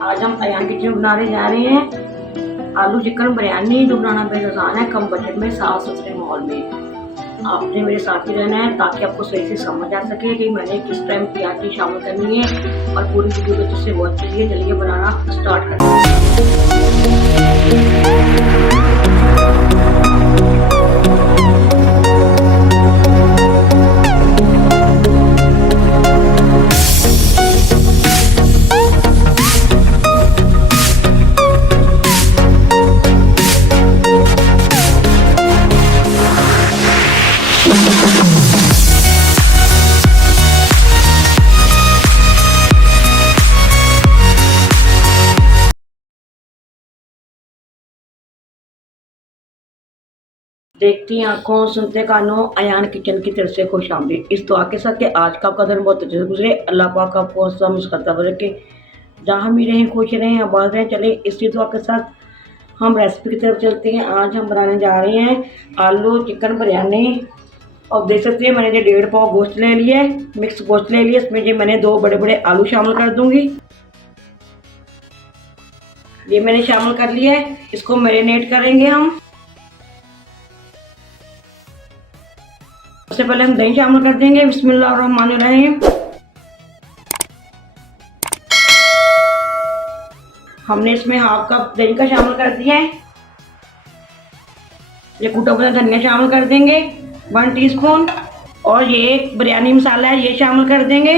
आज हम अयान किचन बनाने जा रहे हैं आलू चिकन बिरयानी, जो बनाना बेहद आसान है, कम बजट में, साफ सुथरे माहौल में। आपने मेरे साथ ही रहना है ताकि आपको सही से समझ आ सके कि मैंने किस टाइम क्या चीज शामिल करनी है, और पूरी वीडियो को जिससे वॉच कीजिए। चलिए बनाना स्टार्ट करते हैं। देखती आंखों, सुनते कानों, अयान किचन की तरफ से खुशामदीद। इस दुआ के साथ कि आज का आपका दिन बहुत अच्छे से गुजरे, अल्लाह पाक आपको हौसला मुस्कुराता रखे, जहाँ भी रहें खुश रहें, आबाद रहें। चले इसी दुआ के साथ हम रेसिपी की तरफ चलते हैं। आज हम बनाने जा रहे हैं आलू चिकन बिरयानी। और देख सकते हैं मैंने ये 1.5 पाव गोश्त ले लिया है, मिक्स गोश्त ले लिया। इसमें ये मैंने 2 बड़े बड़े आलू शामिल कर दूंगी। ये मैंने शामिल कर लिया है। इसको मैरिनेट करेंगे हम। सबसे पहले हम दही शामिल कर देंगे। बिस्मिल्लाहिर्रहमानिर्रहीम। हमने इसमें हाफ कप दही का शामिल कर दिया है। ये कूटा हुआ धनिया शामिल कर देंगे 1 टीस्पून। और ये बिरयानी मसाला है, ये शामिल कर देंगे।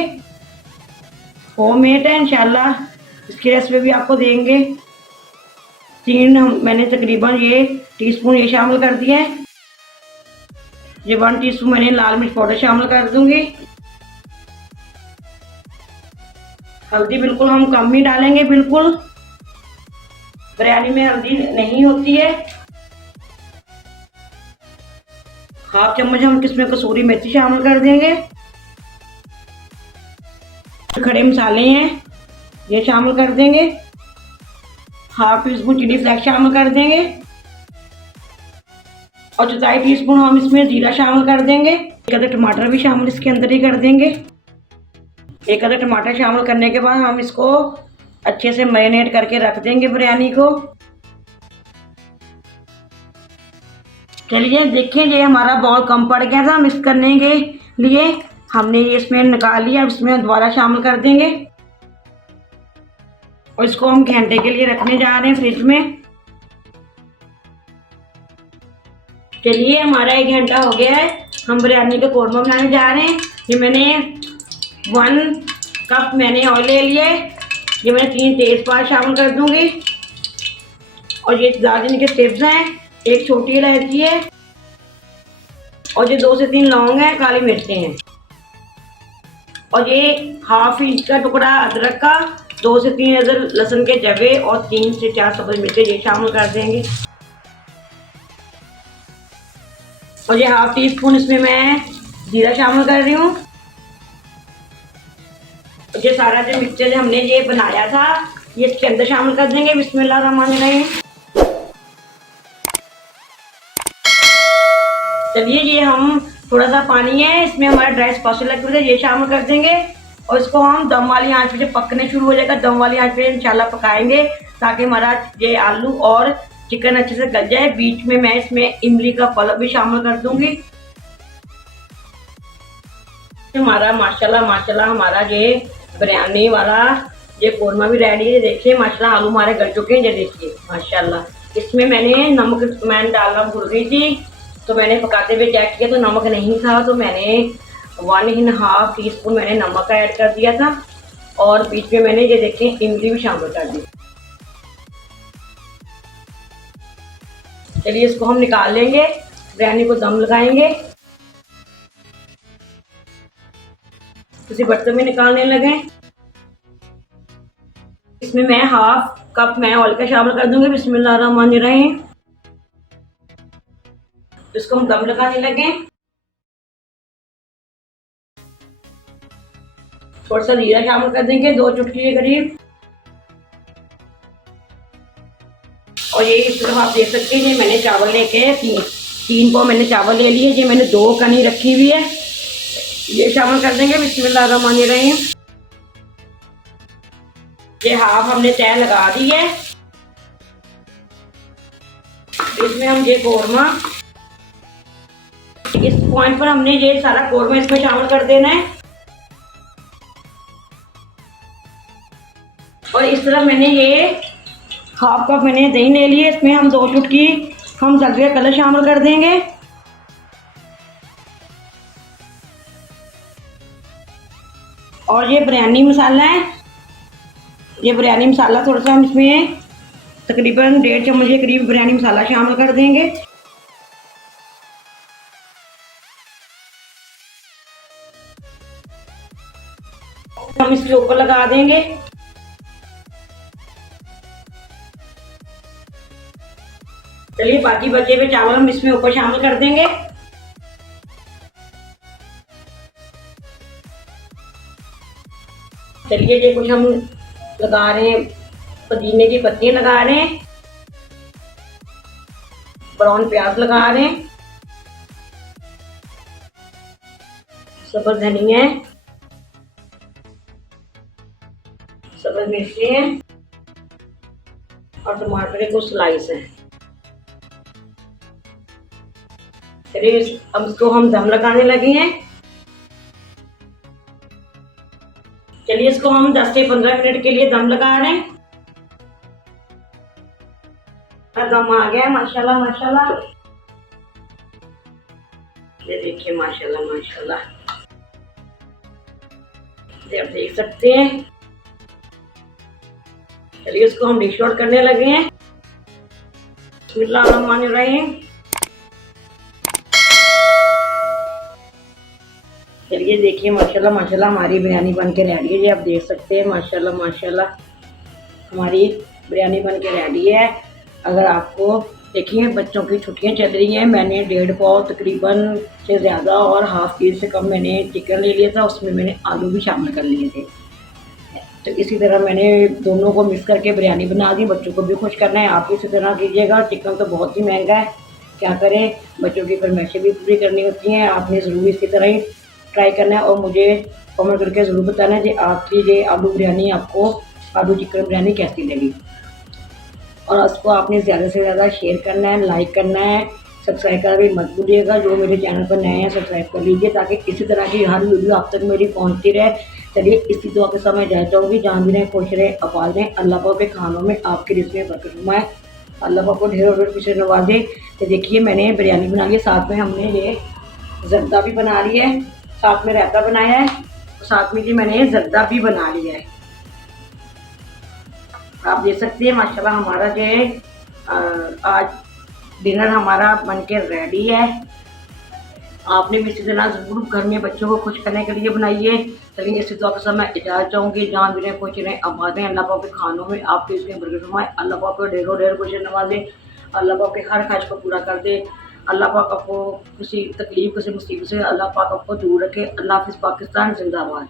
होममेड है इंशाल्लाह, इसकी रेसिपी भी आपको देंगे। 3 मैंने तकरीबन ये टीस्पून ये शामिल कर दिया है। ये 1 टीस्पून मैंने लाल मिर्च पाउडर शामिल कर दूंगी। हल्दी बिल्कुल हम कम ही डालेंगे, बिल्कुल बिरयानी में हल्दी नहीं होती है। हाफ चम्मच हम इसमें कसूरी मेथी शामिल कर देंगे। खड़े मसाले हैं, ये शामिल कर देंगे। हाफ टीस्पून चिली फ्लेक्स शामिल कर देंगे। और 1/4 टीस्पून हम इसमें जीरा शामिल कर देंगे। 1 अदद टमाटर भी शामिल इसके अंदर ही कर देंगे। 1 अदद टमाटर शामिल करने के बाद हम इसको अच्छे से मैरिनेट करके रख देंगे बिरयानी को। चलिए देखिए, ये हमारा बाउल कम पड़ गया था मिक्स करने के लिए, हमने ये इसमें निकाल लिया। इसमें दोबारा शामिल कर देंगे और इसको हम घंटे के लिए रखने जा रहे हैं फ्रिज में। चलिए हमारा 1 घंटा हो गया है। हम बिरयानी का कोरमा बनाने जा रहे हैं। ये मैंने 1 कप मैंने ऑयल ले लिया है। ये मैं 3 तेज़पात शामिल कर दूंगी। और ये दालचीनी के स्टेप्स हैं, 1 छोटी इलायची है, और ये 2 से 3 लौंग है, काली मिर्चें हैं। और ये ½ इंच का टुकड़ा अदरक का, 2 से 3 अदर लहसुन के जवे, और 3 से 4 सब्ज़ मिर्चें ये शामिल कर देंगे। और ये ½ टीस्पून इसमें मैं जीरा शामिल कर रही हूँ। ये सारा जो मिक्सचर हमने ये बनाया था, ये इसके अंदर शामिल कर देंगे। बिस्मिल्लाहिर्रहमानिर्रहीम। चलिए ये हम थोड़ा सा पानी है, इसमें हमारा ड्राई स्पाइसेस लगे हुए थे, ये शामिल कर देंगे। और इसको हम दम वाली आंच पे जब पकने शुरू हो जाएगा, दम वाली आंच पे इंशाल्लाह पकाएंगे, ताकि हमारा ये आलू और चिकन अच्छे से गल जाए। बीच में मैं इसमें इमली का पल्प भी शामिल कर दूंगी। हमारा माशाल्लाह हमारा ये बिरयानी वाला ये कोरमा भी रेडी है। देखिए माशाल्लाह आलू हमारे गल चुके हैं। ये देखिए माशाल्लाह। इसमें मैंने नमक डालना भूल गई थी, तो मैंने पकाते हुए चेक किया तो नमक नहीं था, तो मैंने 1½ टीस्पून मैंने नमक का ऐड कर दिया था। और बीच में मैंने ये देखिए इमली भी शामिल कर दी। चलिए इसको हम निकाल लेंगे, बिरयानी को दम लगाएंगे। किसी बर्तन में निकालने लगे। इसमें मैं ½ कप मैं ऑयल का शामिल कर दूंगी। बिस्मिल्लाहिर्रहमानिर्रहीम। इसको हम दम लगाने लगे। थोड़ा सा जीरा शामिल कर देंगे, 2 चुटकी के करीब। और ये इस तरफ आप देख सकते हैं, ये मैंने चावल लेके 3 पाव मैंने चावल ले लिए। ये मैंने 2 कनी रखी हुई है, ये शामिल कर देंगे। बिस्मिल्लाहिर्रहमानिर्रहीम। ये हाफ हमने तय लगा दी है। इसमें हम ये कौरमा, इस पॉइंट पर हमने ये सारा कौरमा इसमें शामिल कर देना है। और इस तरह मैंने ये हाफ कप मैंने दही ले लिए, इसमें हम 2 चुटकी हम हल्दी का कलर शामिल कर देंगे। और ये बिरयानी मसाला है, ये बिरयानी मसाला थोड़ा सा हम इसमें तकरीबन 1.5 चम्मच के करीब बिरयानी मसाला शामिल कर देंगे। हम इसके ऊपर लगा देंगे। चलिए बाकी बचे हुए चावल हम इसमें ऊपर शामिल कर देंगे। चलिए ये कुछ हम लगा रहे हैं, पुदीने की पत्तियां लगा रहे हैं, ब्राउन प्याज लगा रहे हैं, सब्ज धनिया है, सब्ज मिर्ची है और टमाटर के कुछ स्लाइस हैं। चलिए अब इसको हम दम लगाने लगे हैं। चलिए इसको हम 10 से 15 मिनट के लिए दम लगा रहे हैं। दम आ गया है माशाल्लाह माशाल्लाह। ये देखिए माशाल्लाह माशाल्लाह, ये आप देख सकते हैं। चलिए इसको हम डिश आउट करने लगे हैं। बिस्मिल्लाहिर्रहमानिर्रहीम। चलिए देखिए माशाल्लाह माशाल्लाह हमारी बिरयानी बन के रेडी है। ये आप देख सकते हैं माशाल्लाह माशाल्लाह हमारी बिरयानी बन के रेडी है। अगर आपको देखिए बच्चों की छुट्टियां चल रही हैं, मैंने 1.5 पाव तकरीबन से ज़्यादा और हाफ के जी से कम मैंने चिकन ले लिया था, उसमें मैंने आलू भी शामिल कर लिए थे। तो इसी तरह मैंने दोनों को मिक्स करके बिरयानी बना दी। बच्चों को भी खुश करना है, आप इसी तरह कीजिएगा। चिकन तो बहुत ही महंगा है, क्या करें, बच्चों की फरमाइशें भी पूरी करनी होती हैं। आपने ज़रूर इसी तरह ही ट्राई करना है और मुझे कमेंट करके ज़रूर बताना है कि आपकी ये आलू बिरयानी, आपको आलू चिकन बिरयानी कैसी लगी। और उसको आपने ज़्यादा से ज़्यादा शेयर करना है, लाइक करना है, सब्सक्राइब करना भी मत भूलिएगा। जो मेरे चैनल पर नए हैं सब्सक्राइब कर लीजिए ताकि इसी तरह की हर वीडियो आप तक मेरी पहुंचती रहे। चलिए इसी दुआ के साथ मैं जाना चाहूँगी, जहाँ भी रहें खुश रहें, आबाद रहें, अल्लाह पाक के खानों में आपकी रिज़्क़ में बरकत फरमाए, अल्लाह पाक को ढेरों ढेर खुशी नवाजे। तो देखिए मैंने बिरयानी बना ली है, साथ में हमने ये जर्दा भी बना लिया है, साथ में रायता बनाया है, साथ में जी मैंने जर्दा भी बना लिया है। आप देख सकते हैं माशाल्लाह हमारा जो है आज डिनर हमारा बनके रेडी है। आपने भी इसी तरह ज़रूर घर में बच्चों को खुश करने के लिए बनाइए। चलिए इसी दुआ के साथ मैं इजाज़त चाहूँगी, जहाँ भी रहें खुश रहें, आबाद रहें, अल्लाह पाक के खानों में आपके इसमें बरकत फरमाए, अल्लाह पाक को ढेरों ढेर खुशी नवाजे, अल्लाह पाक के हर ख्वाहिश को पूरा कर दे, अल्लाह पाक आपको किसी तकलीफ किसी मुसीबत से अल्लाह पाक आपको दूर रखे। अल्लाह हाफ़िज़, पाकिस्तान जिंदाबाद।